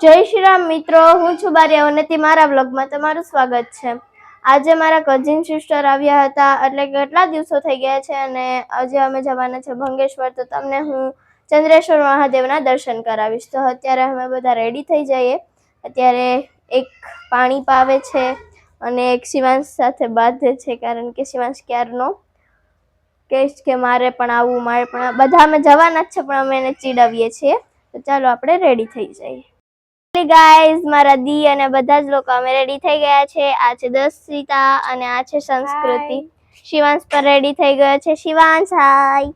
જય શ્રી રામ મિત્રો, હું છું બારિયા ઉન્નતિ. મારા વ્લોગમાં તમારું સ્વાગત છે. આજે મારા કઝિન સિસ્ટર આવ્યા હતા, એટલે કેટલા દિવસો થઈ ગયા છે અને આજે અમે જવાના છે ભંગેશ્વર. તો તમને હું ચંદ્રેશ્વર મહાદેવના દર્શન કરાવીશ. તો અત્યારે અમે બધા રેડી થઈ જઈએ. અત્યારે એક પાણી પાવે છે અને એક શિવાંશ સાથે બાંધે છે, કારણ કે શિવાંશ ક્યારનો કહીશ કે મારે પણ આવું, મારે પણ. બધા અમે જવાના જ છે પણ અમે એને ચીડાવીએ છીએ. તો ચાલો આપણે રેડી થઈ જઈએ. ગાઈઝ, મારા દી અને બધા જ લોકો અમે રેડી થઈ ગયા છે. આ છે દર્શિતા અને આ છે સંસ્કૃતિ. શિવાંશ પણ રેડી થઈ ગયો છે. શિવાંશ હાય.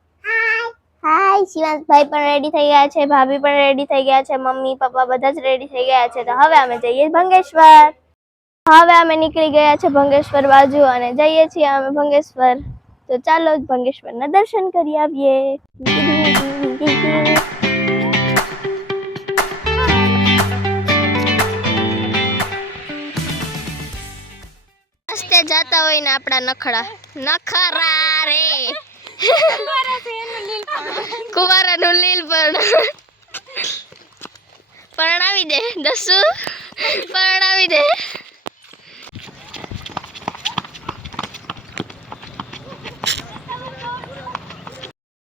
હાય. શિવાંશ ભાઈ પણ રેડી થઈ ગયા છે, ભાભી પણ રેડી થઈ ગયા છે, મમ્મી પપ્પા બધા જ રેડી થઈ ગયા છે. તો હવે અમે જઈએ ભંગેશ્વર. હવે અમે નીકળી ગયા છે ભંગેશ્વર બાજુ અને જઈએ છીએ અમે ભંગેશ્વર. તો ચાલો ભંગેશ્વરના દર્શન કરી આવીએ. જાતા હોય ને આપડા નખરા રે કુવારા નું લીલ પરણાવી દે દસુ, પરણાવી દે.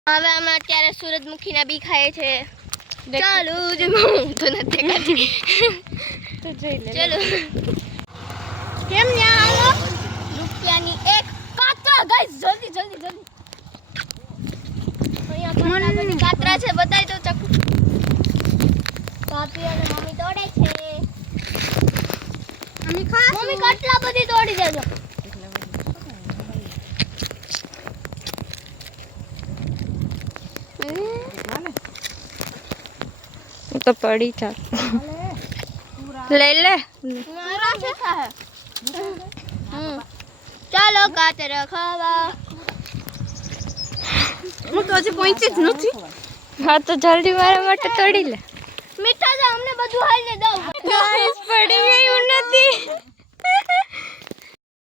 હવે અમે અત્યારે સૂરજમુખી ના બી ખાય છે. ચાલો જ તો નથી ખાતી. ચલો કેમ ન્યા હાલો? રૂપિયાની એક કાતરા. ગાઈસ જલ્દી જલ્દી જલ્દી. અહીંયા ઘણા બધી કાતરા છે, બતાઈ દો ચકુ. ભાભી અને મમ્મી તોડે છે. મમ્મી કેટલા બધી તોડી દેજો. તો પડી ચાલ લઈ લે. ચાલો કાતરા ખાવા. હું તો હજી પહોંચી જ નથી. હા તો જલ્દી મારા માટે તોડી લે. મીઠા છે, અમને બધું હાલને દઉં. ગાઈસ પડી ગયું નથી.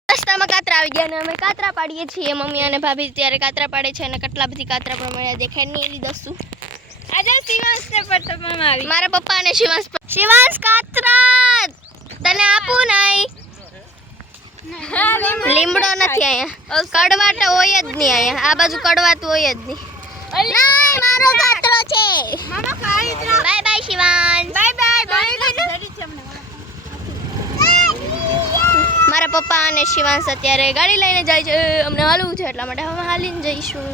રસ્તામાં કાતરા આવી ગયા અને અમે કાતરા પાડીએ છીએ. મમ્મી અને ભાભી ત્યારે કાતરા પાડે છે અને કેટલા બધી કાતરા પણ મળ્યા દેખાય નહીં એવી દસું. આજે શિવાંશ ને પણ તમામ આવી. મારા પપ્પા અને શિવાંશ. શિવાંશ કાતરા તને આપું નહીં. લીમડો નથી અહીંયા. કડવાટ હોય જ નહીં અહીંયા. આ બાજુ કડવાતું હોય જ નહીં. નહીં, મારો કાતરો છે. મામા ખાઈ જ. Bye bye Shivansh. Bye bye. મારા પપ્પા અને શિવાંશ અત્યારે ગાડી લઈને જાય છે. અમને હાલવું છે એટલા માટે અમે હાલીને જઈશું.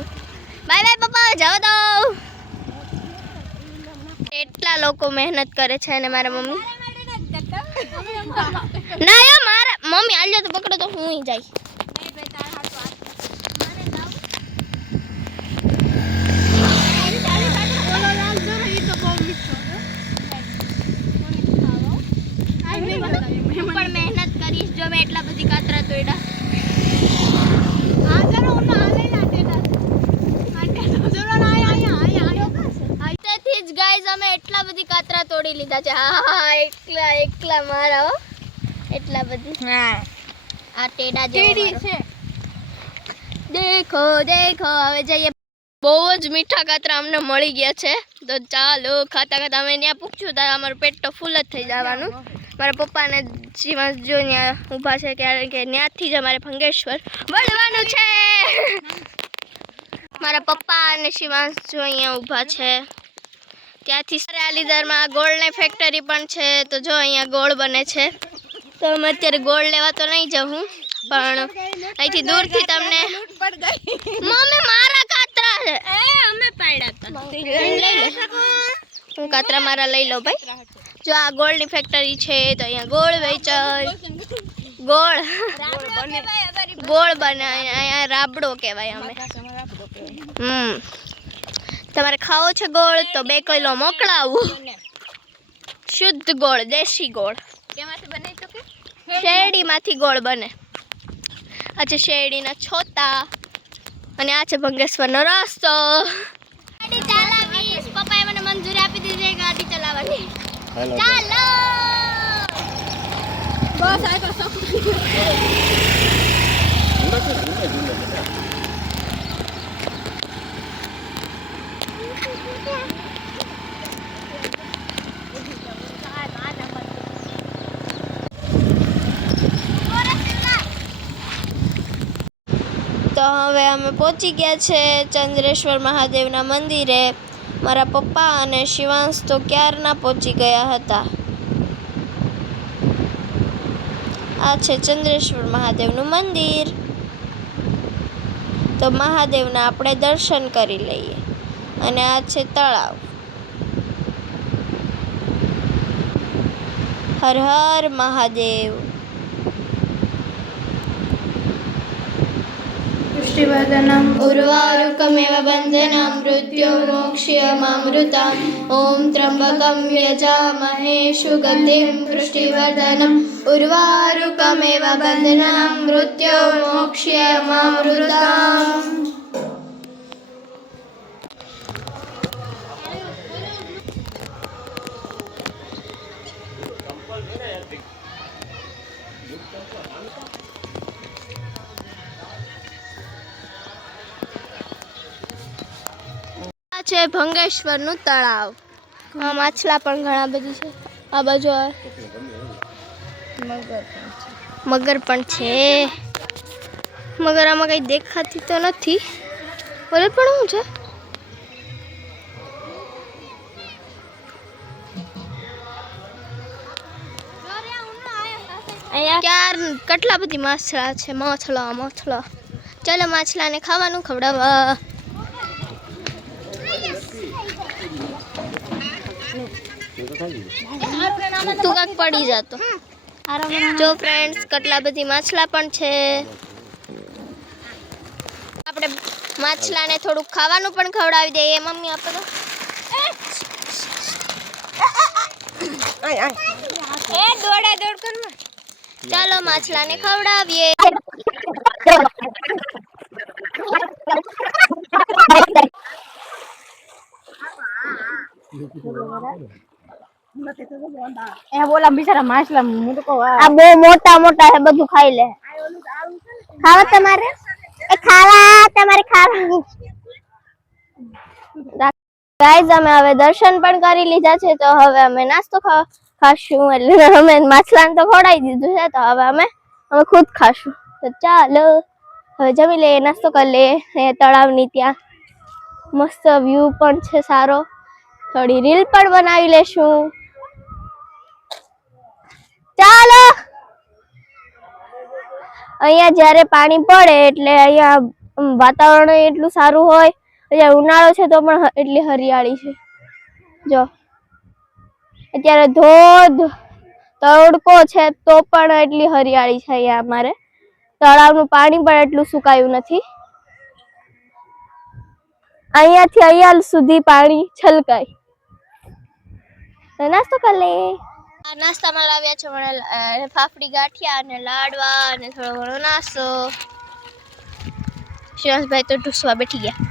બાય બાય પપ્પા, જાઓ દો. એટલા લોકો મહેનત કરે છે અને મારા મમ્મી ના યો મારા મમ્મી આલ્યો તો પકડો તો હું જાય. હું પણ મહેનત કરીશ જો મેં એટલા બધી કાતરા તોડ્યા. ગાઈઝ અમે એટલા બધી કાતરા તોડી લીધા છે. હા એકલા મારા હો, એટલા બધી. હા આ ટેડા જેવી છે. દેખો દેખો. હવે જઈએ. બહુ જ મીઠા કાતરા અમને મળી ગયા છે. તો ચાલો ખાતા ખાતા અમે ત્યાં પૂછ્યું તો અમારું પેટ તો ફૂલ જ થઈ જવાનું. મારા પપ્પા ને શિવાંશ જો ત્યાં ઊભા છે, કારણ કે ત્યાંથી જ અમારે ભંગેશ્વર વળવાનું છે. મારા પપ્પા અને શિવાંશ જો અહીંયા ઊભા છે. ત્યાંથી આલીદરમાં ગોળની ફેક્ટરી પણ છે. તો જો અહીંયા ગોળ બને છે. તો અમે અત્યારે ગોળ લેવા તો નહીં જવું, પણ અહીંથી દૂરથી તમને. મમ્મી મારા કાતરા છે. અમે પાડ્યા હું કાતરા મારા લઈ લો ભાઈ. જો આ ગોળની ફેક્ટરી છે. તો અહીંયા ગોળ વેચાય. ગોળ બને. અહીંયા રાબડો કહેવાય અમે. તમારે ખાવો છે ગોળ તો 2 કિલો મોકલાવું. શુદ્ધ ગોળ, દેશી ગોળ. કેમાંથી બને તો કે શેરડીમાંથી ગોળ બને. આ છે શેરડીના છોતા અને આ છે ભંગેશ્વરનો રસ્તો. ગાડી ચલાવીશ. પપ્પાએ મને મંજૂરી આપી દીધી છે ગાડી ચલાવવાની. ચાલો બસ આ તો તો હવે અમે પહોંચી ગયા છે ચંદ્રેશ્વર મહાદેવના મંદિરે. મારા પપ્પા અને શિવાંશ તો ક્યારના પહોંચી ગયા હતા. આ છે ચંદ્રેશ્વર મહાદેવનું મંદિર. તો મહાદેવના આપણે દર્શન કરી લઈએ. અને આ છે તળાવ. હર હર મહાદેવ. पुष्टिवर्धनम् उर्वारुकमेव बन्धनं मृत्युर्मोक्ष्यमामृताम् ॐ त्र्यम्बकं यजामहे सुगन्धिं पुष्टिवर्धनम् उर्वारुकमेव बन्धनं मृत्युर्मोक्ष्यमामृताम्. છે ભંગેશ્વરનું તળાવ. આ માછલા પણ ઘણા બધી છે. આ બાજુ મગર પણ છે. મગર આમાં કઈ દેખાતી તો નથી. બોલે પણ શું છે? અહીંયા કેટલા બધી માછલા છે. માછલા ચાલો માછલાને ખાવાનું ખવડાવવા. તું કાંક પડી જતો. જો ફ્રેન્ડ્સ કેટલા બધી માછલા પણ છે. આપણે માછલાને થોડુંક ખાવાનું પણ ખવડાવી દઈએ. મમ્મી આપો તો. દોડા દોડ કરમાં. ચાલો માછલાને ખવડાવીએ. બોલા બિચારા માછલા હું તો કહું આ બહુ મોટા મોટા છે. બધું ખાઈ લે. ખાવા તમારે ગાઈઝ અમે હવે દર્શન પણ કરી લીધા છે. તો હવે અમે નાસ્તો ખાશું. એટલે અમે માછલાને તો ખવડાવી દીધું છે. તો હવે અમે ખુદ ખાશું. તો ચાલો હવે જમી લઈએ, નાસ્તો કરી લઈએ. તળાવની ત્યાં મસ્ત વ્યૂ પણ છે સારો. થોડી રીલ પણ બનાવી લેશું. ચાલો. અહીંયા જ્યારે પાણી પડે એટલે અહીંયા વાતાવરણ એટલું સારું હોય. અહીંયા ઉનાળો છે તો પણ એટલી હરિયાળી છે. જો અત્યારે ધોધ તડકો છે તો પણ એટલી હરિયાળી છે અહીંયા. અમારે તળાવનું પાણી પણ એટલું સુકાયું નથી. અહીંયાથી અહીંયા સુધી પાણી છલકાય. નાસ્તો કરી લઈએ. આ નાસ્તામાં લાવ્યા છે મને ફાફડી ગાંઠિયા અને લાડવા અને થોડો ઘણો નાસ્તો. શિવાંશભાઈ તો ઢૂસવા બેઠી ગયા.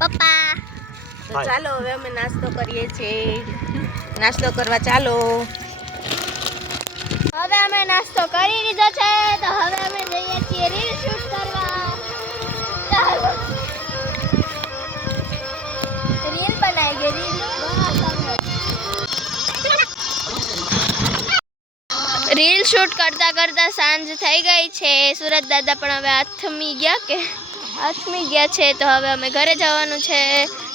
પપ્પા તો ચાલો હવે અમે નાસ્તો કરીએ છીએ. નાસ્તો કરવા ચાલો. હવે અમે નાસ્તો કરી લીધો છે. તો હવે અમે જઈએ છીએ રીલ શૂટ કરવા. ચાલો રીલ બનાવીએ. રીલ શૂટ કરતા કરતા સાંજ થઈ ગઈ છે. સુરત દાદા પણ હવે આથમી ગયા છે. તો હવે અમે ઘરે જવાનું છે.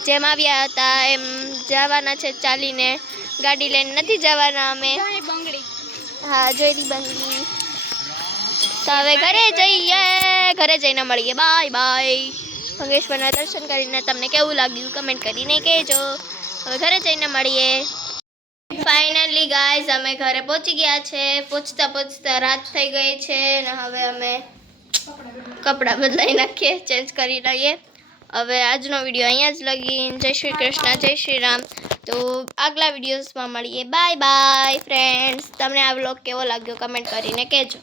જેમ આવ્યા હતા એમ જવાના છે ચાલીને. ગાડી લઈને નથી જવાના અમે. હા જોઈલી બંગલી. તો હવે ઘરે જઈએ. ઘરે જઈને મળીએ. Bye bye. ભંગેશ્વરના દર્શન કરીને તમને કેવું લાગ્યું કમેન્ટ કરીને કહેજો. હવે ઘરે જઈને મળીએ. ફાઇનલી ગાઈઝ અમે ઘરે પહોંચી ગયા છે. પહોંચતા રાત થઈ ગઈ છે. અને હવે અમે કપડાં બદલાઈ નાખીએ, ચેન્જ કરી લઈએ. હવે આજનો વિડીયો અહીંયા જ લગીન. જય શ્રી કૃષ્ણ, જય શ્રી રામ. તો આગલા વિડીયોઝમાં મળીએ. Bye bye friends. તમને આ વ્લોગ કેવો લાગ્યો કમેન્ટ કરીને કહેજો.